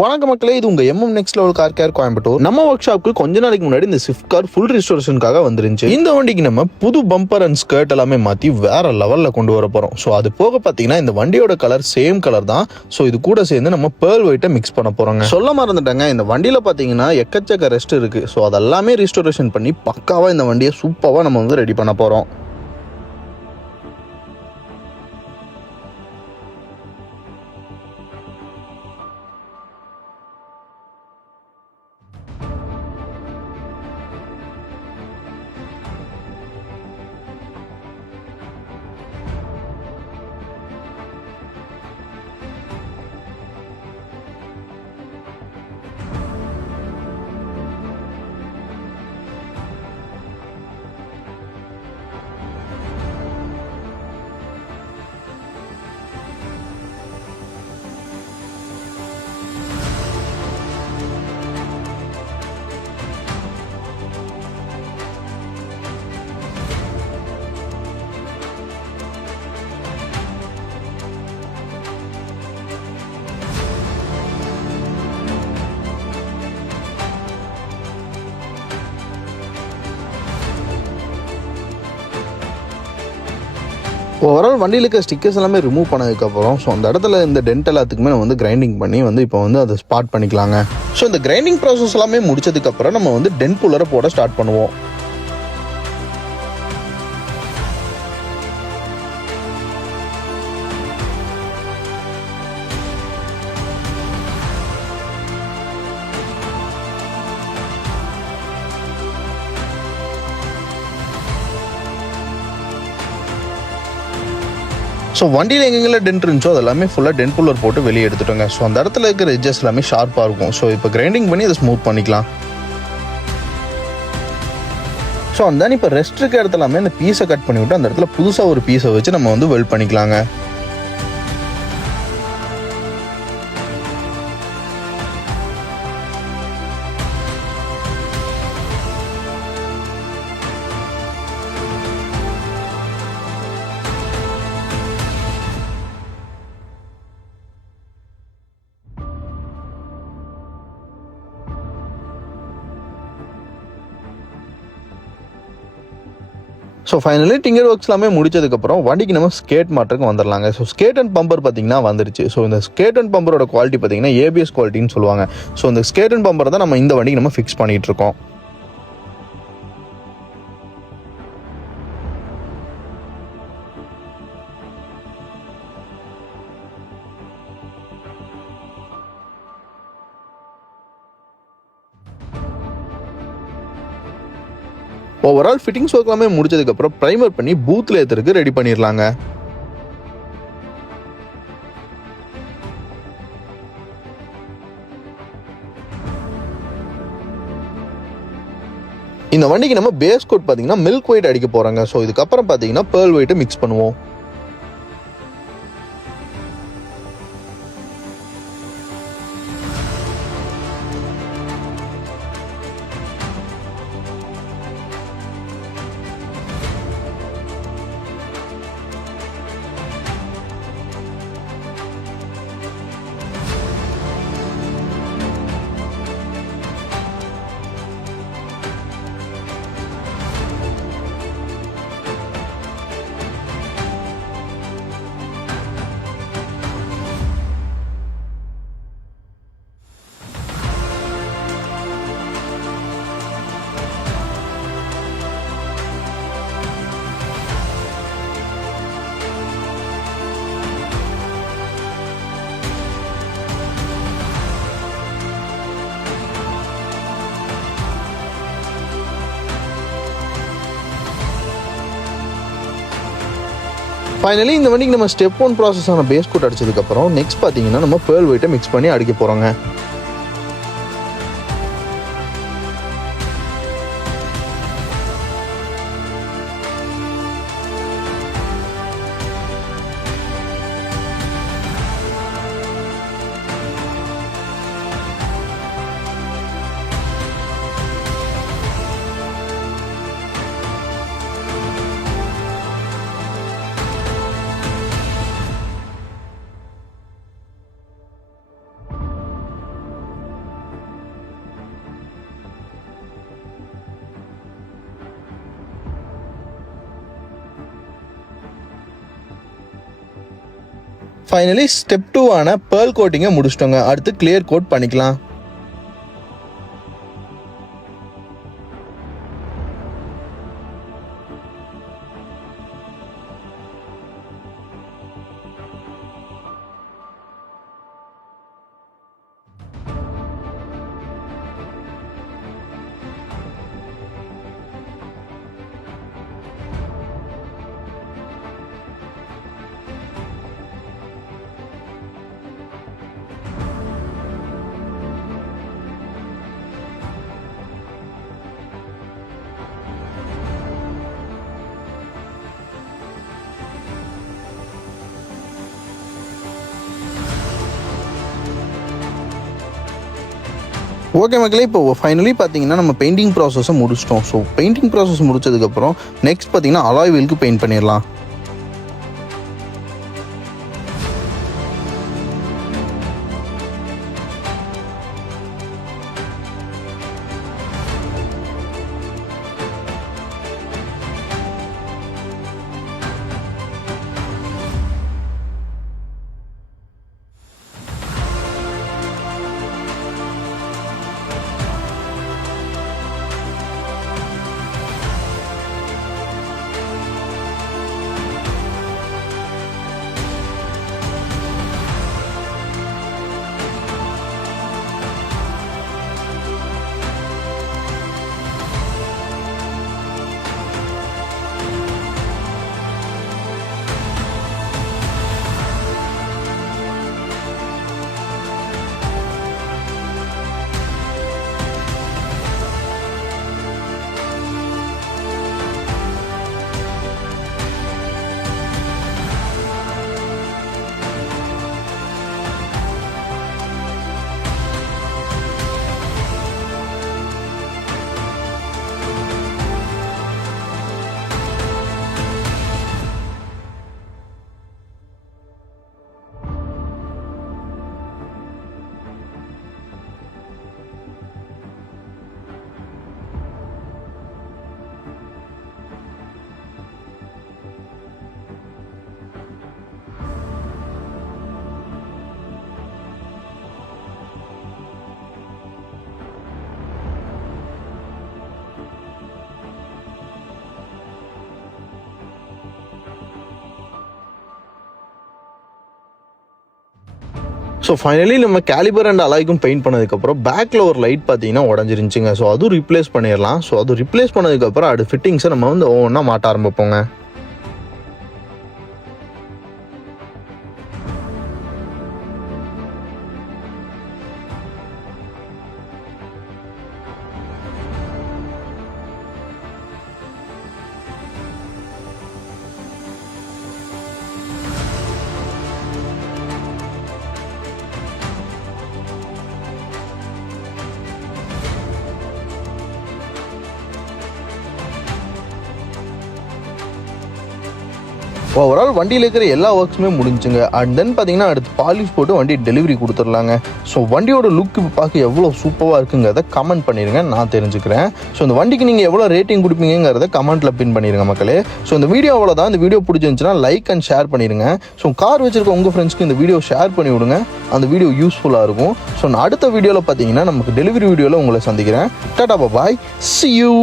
வணக்க மக்களே, இது உங்க next level car care Coimbatore. நம்ம ஒர்க் ஷாப்க்கு கொஞ்ச நாளைக்கு முன்னாடி இந்த ஸ்விஃப்ட் கார் ஃபுல் ரிஸ்டோரேஷனுக்காக வந்துருந்துச்சு. இந்த வண்டிக்கு நம்ம புது பம்பர் அண்ட் ஸ்கர்ட் எல்லாமே மாத்தி வேற லெவல்ல கொண்டு வர போறோம். ஸோ அது போக பாத்தீங்கன்னா இந்த வண்டியோட கலர் சேம் கலர் தான். ஸோ இது கூட சேர்ந்து நம்ம பேர்ல் ஒயிட்டை மிக்ஸ் பண்ண போறோங்க. சொல்ல மறந்துட்டாங்க, இந்த வண்டியில பாத்தீங்கன்னா எக்கச்சக்க ரெஸ்ட் இருக்கு. ஸோ அதெல்லாமே ரிஸ்டோரேஷன் பண்ணி பக்காவா இந்த வண்டியை சூப்பரா நம்ம வந்து ரெடி பண்ண போறோம். ஓவரால் வண்டியில் இருக்க ஸ்டிக்கர்ஸ் எல்லாமே ரிமூவ் பண்ணதுக்கப்புறம் ஸோ அந்த இடத்துல இந்த டென்ட் எல்லாத்துக்குமே நம்ம வந்து கிரைண்டிங் பண்ணி வந்து இப்போ வந்து அதை ஸ்பாட் பண்ணிக்கலாங்க. ஸோ இந்த கிரைண்டிங் ப்ராசஸ் எல்லாமே முடிச்சதுக்கப்புறம் நம்ம வந்து டென்ட் புல்லரை போட ஸ்டார்ட் பண்ணுவோம். ஸோ வண்டியில் எங்கெங்கெல்லாம் டென்ட் இருந்துச்சோ அது எல்லாமே ஃபுல்லாக டென்ட் புல்லர் போட்டு வெளியே எடுத்துட்டோங்க. ஸோ அந்த இடத்துல இருக்கிற எட்ஜஸ் எல்லாமே ஷார்ப்பாக இருக்கும். ஸோ இப்போ கிரைண்டிங் பண்ணி அதை ஸ்மூத் பண்ணிக்கலாம். ஸோ அந்த இப்போ ரெஸ்ட் இருக்க இடத்துலாமே அந்த பீஸை கட் பண்ணி விட்டு அந்த இடத்துல புதுசாக ஒரு பீஸை வச்சு நம்ம வந்து வெல்ட் பண்ணிக்கலாங்க. ஸோ ஃபைனலி டிங்கர் ஒர்க்ஸ் எல்லாமே முடிச்சதுக்கப்புறம் வண்டிக்கு நம்ம ஸ்கேட் மாட்டுக்கு வந்துடலாங்க. ஸோ ஸ்கேட் அண்ட் பம்பர் பார்த்தீங்கன்னா வந்துருச்சு. ஸோ இந்த ஸ்கேட் அண்ட் பம்பரோட குவாலிட்டி பார்த்தீங்கன்னா ஏபிஎஸ் குவாலிட்டின்னு சொல்லுவாங்க. ஸோ இந்த ஸ்கேட் அண்ட் பம்பர் தான் நம்ம இந்த வண்டிக்கு நம்ம ஃபிக்ஸ் பண்ணிட்டு இருக்கோம். ஓவரால் ஃபிட்டிங்ஸ் ஒர்க் எல்லாமே முடிச்சதுக்கப்புறம் ப்ரைமர் பண்ணி பூத்தில் ஏற்றுறதுக்கு ரெடி பண்ணிடலாங்க. இந்த வண்டிக்கு நம்ம பேஸ் கோட் பார்த்தீங்கன்னா மில்க் ஒயிட் அடிக்க போகிறாங்க. ஸோ இதுக்கப்புறம் பார்த்தீங்கன்னா பேர்ல் ஒயிட்டை மிக்ஸ் பண்ணுவோம். ஃபைனலி இந்த வண்டிக்கு நம்ம ஸ்டெப் 1 ப்ராசஸான பேஸ் கோட் அடிச்சதுக்கப்புறம் நெக்ஸ்ட் பார்த்தீங்கன்னா நம்ம பேர்ல் ஒயிட்டை மிக்ஸ் பண்ணி அடிக்க போகிறோங்க. ஃபைனலி ஸ்டெப் 2 ஆன பேர்ல் கோட்டிங்கை முடிச்சிட்டோங்க. அடுத்து கிளியர் கோட் பண்ணிக்கலாம். ஓகே மக்களே, இப்போ ஃபைனலி பார்த்தீங்கன்னா நம்ம பெயிண்டிங் ப்ராசஸை முடிச்சிட்டோம். ஸோ பெயிண்டிங் ப்ராசஸ் முடிச்சதுக்கப்புறம் நெக்ஸ்ட் பார்த்தீங்கன்னா அலாய் வீலுக்கு பெயிண்ட் பண்ணிடலாம். ஸோ ஃபைனலி நம்ம கேலிபர் அண்ட் அலாய்க்கும் பெயிண்ட் பண்ணதுக்கப்புறம் பேக்கில் ஒரு லைட் பார்த்தீங்கன்னா உடஞ்சிருந்துச்சுங்க. ஸோ அதுவும் ரிப்ளேஸ் பண்ணிடலாம். ஸோ அது ரிப்ளேஸ் பண்ணதுக்கப்புறம் அது ஃபிட்டிங்ஸை நம்ம வந்து ஒவ்வொன்றா மாட்ட ஆரம்பிப்போங்க. ஓவரால் வண்டியில் இருக்கிற எல்லா ஒர்க்ஸுமே முடிஞ்சுங்க. அண்ட் தென் பார்த்தீங்கன்னா அடுத்து பாலிஷ் போட்டு வண்டி டெலிவரி கொடுத்துடலாங்க. ஸோ வண்டியோட லுக் பார்க்க எவ்வளோ சூப்பராக இருக்குங்கிறத கமெண்ட் பண்ணிடுங்க, நான் தெரிஞ்சுக்கிறேன். ஸோ இந்த வண்டிக்கு நீங்கள் எவ்வளோ ரேட்டிங் கொடுப்பீங்கிறத கமெண்ட்டில் பின் பண்ணிடுங்க மக்களே. ஸோ இந்த வீடியோ அவ்வளோதான். இந்த வீடியோ பிடிச்சிருந்துச்சுன்னா லைக் அண்ட் ஷேர் பண்ணிடுங்க. ஸோ கார் வச்சிருக்க உங்கள் ஃப்ரெண்ட்ஸ்க்கு இந்த வீடியோ ஷேர் பண்ணி விடுங்க, அந்த வீடியோ யூஸ்ஃபுல்லாக இருக்கும். ஸோ நான் அடுத்த வீடியோவில் பார்த்தீங்கன்னா நமக்கு டெலிவரி வீடியோவில் உங்களை சந்திக்கிறேன். டாடா பாய், see you.